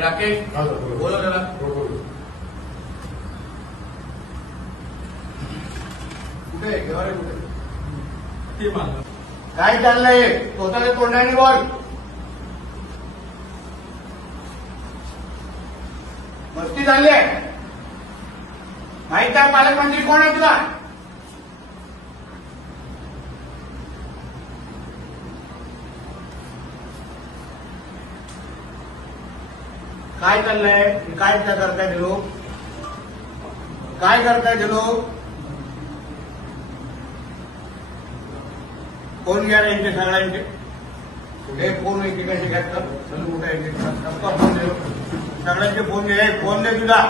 राकेश बोलो जरा. कुठे घेवारे कुठे काय चाललंय स्वतःच्या तोंडाने बोल. मस्ती झाली आहे माहित आहे पालकमंत्री कोण आहे तुला. काय चाललंय काय करताय ते लोक काय करताय ते लोक. फोन घ्या यांचे सगळ्यांचे कुठे फोन एकेकाशी घ्यायचं कुठे फोन सगळ्यांचे फोन घे तुझा.